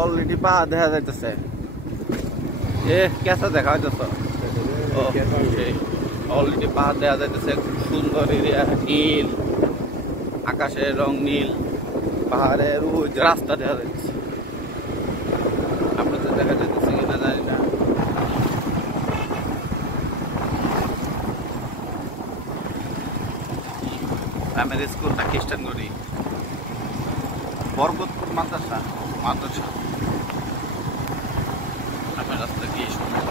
Already পাহাড় দেখা যাইতেছে। এ কেসা দেখা যাইতেছে, অলরেডি পাহাড় দেখা যাইতেছে। খুব সুন্দর এরিয়া, নীল আকাশের রং নীল, পাহাড়ের ওই রাস্তা দেখা যাচ্ছে। আপনাদের দেখা যাইতেছে কিনা জানি না। আমার স্কুলটা খ্রিস্টানগড়ি, বরকতপুর মাদ্রাসা। আমার রাস্তা কি সুন্দর।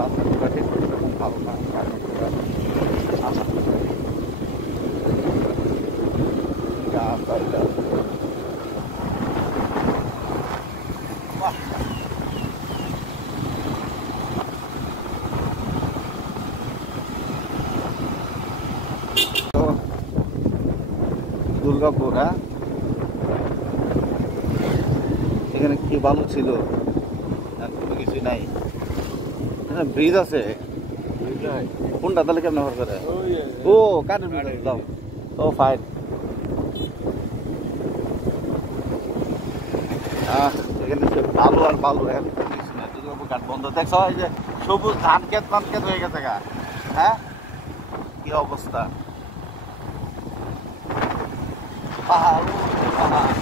রাস্তাগুলো ঠিক ভালো না, দুর্গাপুর। হ্যাঁ, এখানে কি বালু ছিল, কোনো কিছুই নাই। এখানে ব্রিজ আছে, কোনটা তাহলে কেমন ব্যবহার করে? ও কাঠের ব্রিজ দাও। ও ফাইন। এখানে বালু আর বালু, দুর্গাপুর ঘাট বন্ধ। দেখছো এই যে সবুজ ধান ক্ষেত হয়ে গেছে গা। হ্যাঁ, কি অবস্থা। পাহাড় পাহাড়।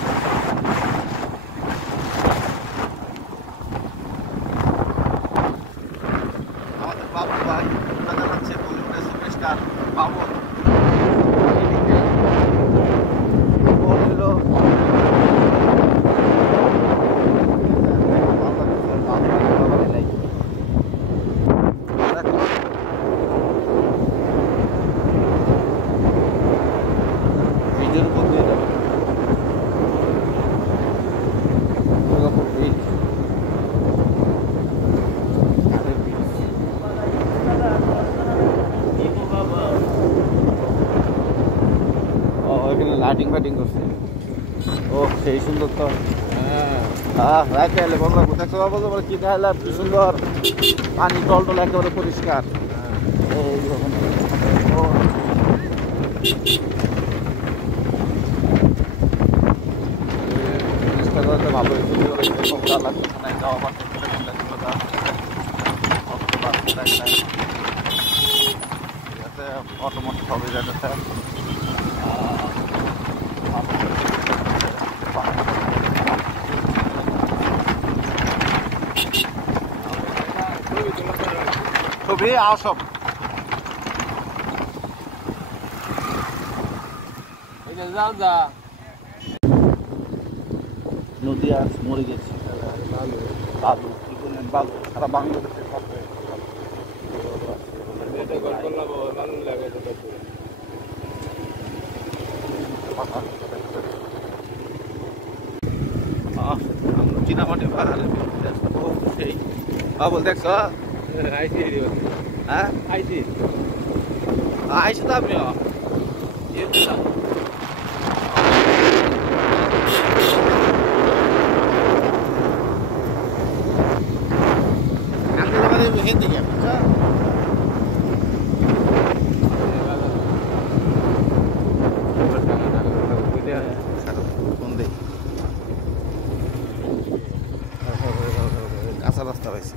আমাদের বাবু ভাই দেখা যাচ্ছে বলিউডের সুপারস্টার বাবু। ব্রিজের উপর দিয়ে যাবে, দুর্গাপুর ব্রিজ। এখানে লাইটিং ফাইটিং করছে। ও সেই সুন্দর তো। হ্যাঁ, রাইতে এলে বন্ধু দেখতে পাবো কি দেখালাম, কি সুন্দর পানি, টল টল একেবারে পরিষ্কার। ভালো অটোমেটিক হবে যাচ্ছে। ছবি আসব নদী আর মরে গেছে। বালু কি বললেন, বালু সারা বাংলাদেশে সব চিনামাটি পাহাড়ে সেই বাবুল দেখছ। হ্যাঁ আইসি তো আপনিও। হিন্দি কে বুঝছো, কাঁচা রাস্তা পাইছি।